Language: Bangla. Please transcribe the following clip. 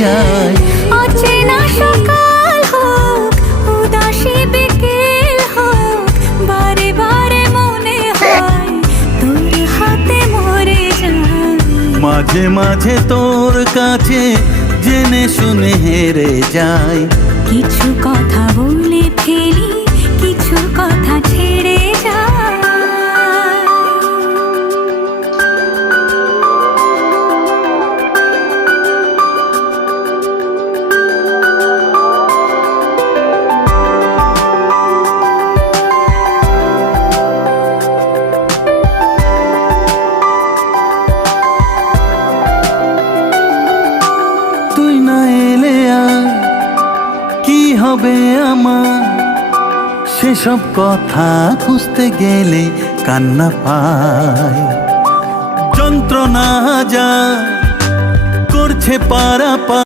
যায়। অচেনা সকাল হোক, উদাসী বিকেল হোক, বারে বারে মনে হয় তোর হাতে মরে যায়। মাঝে মাঝে তোর কাছে জেনে শুনে হেরে যায়। কিছু কথা বলে ফেলি, কিছু কথা ছেড়ে যায়। তুই না এলে আর কি হবে আমার, সেসব কথা খুঁজতে গেলে কান্না পায়। যন্ত্রণা যা করছে পারা